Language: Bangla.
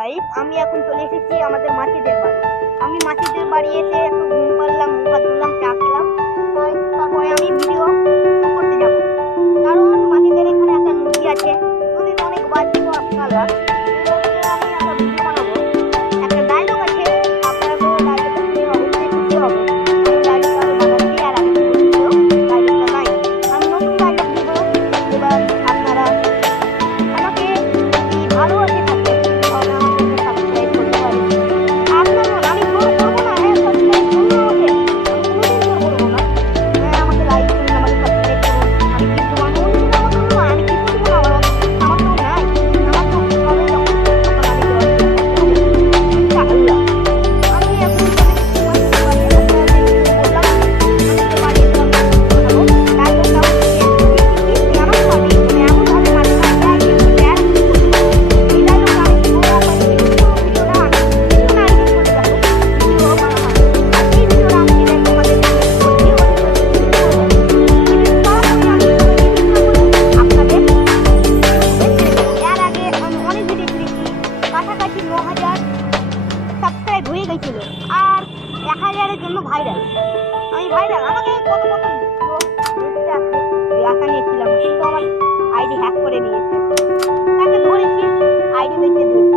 গাইস, আমি এখন চলে এসেছি আমাদের মাসিদের বাড়ি। আমি মাসিদের বাড়ি এসে একটু ঘুম পাড়লাম, মুখ হাত ধুলাম, চা খেলাম। তারপরে আমি ভিডিও শুট করতে যাব, কারণ মাসিদের এখানে একটা নদী আছে। নদীতে অনেক মাছ ছিল আপনারা, এই নদীতে আমি একটা ভিডিও বানাবো। একটা ডায়লগ আছে, আপনারা তো ডায়লগটা শুনে অবশ্যই খুশি হবে। আমি ডায়লগটা আমি বানাচ্ছি, আর আগে বলছিল ডায়লগটা নাই। আমি নতুন ডায়লগ দিব। এবার আপনারা আমাকে যদি ভালোবাসে থাকেন তাহলে আমাকে একটা সাবস্ক্রাইব করতে পারেন। আপনারা আমি জোর করবো না, হ্যাঁ সাবস্ক্রাইব করুন আমাকে, আমি কোনোদিন জোর করবো না। হ্যাঁ আমাকে লাইক করুন, আমাকে সাবস্ক্রাইব করুন। আমি কিন্তু মানুষ আমার জন্য না, আমি কিছু দিব না, আমার তো নাই, আমার তো হবে যখন তখন আমি দেওয়ার চেষ্টা করবো ইনশাআল্লাহ। আমি এখন চলে এসেছি মাসিদের বাড়ি। আপনারা দেখতে বললাম আমি মাসিদের বাড়ি এসে আপনাদের বানাবো। ডায়লগটা হচ্ছে আমার ভাবি মানে এমন ভাবে মাঝে মাঝে আর কিছু শেয়ার এই ডায়লগটা আমি দিব। আপনাদের পুরো ভিডিওটা আমি কিছু না এডিট করে যাবো, ভিডিও বানানো হবে। আর এই ভিডিওটা আমি ডিরেক্ট তোমাদের রিলিজ করছি, ওদের সাথে রিলিজ করবো। রিলিজ করার পরে আমি কোনো এডিট না করে আপনাদের ইউটিউবে ছেড়ে দেবো। এর আগে আমি অনেক ভিডিও ছেড়েছি, কাছাকাছি 9,000 সাবস্ক্রাইব হয়ে গেছিল, আর 1,000-এর জন্য ভাইরাল। আমি ভাইরাল, আমাকে কত কত লোক দেখতে আসে, এই আশা নিয়েছিলাম, কিন্তু আমার আইডি হ্যাক করে নিয়েছে। তাকে ধরেছি, আইডি বেঁচে দিয়েছে।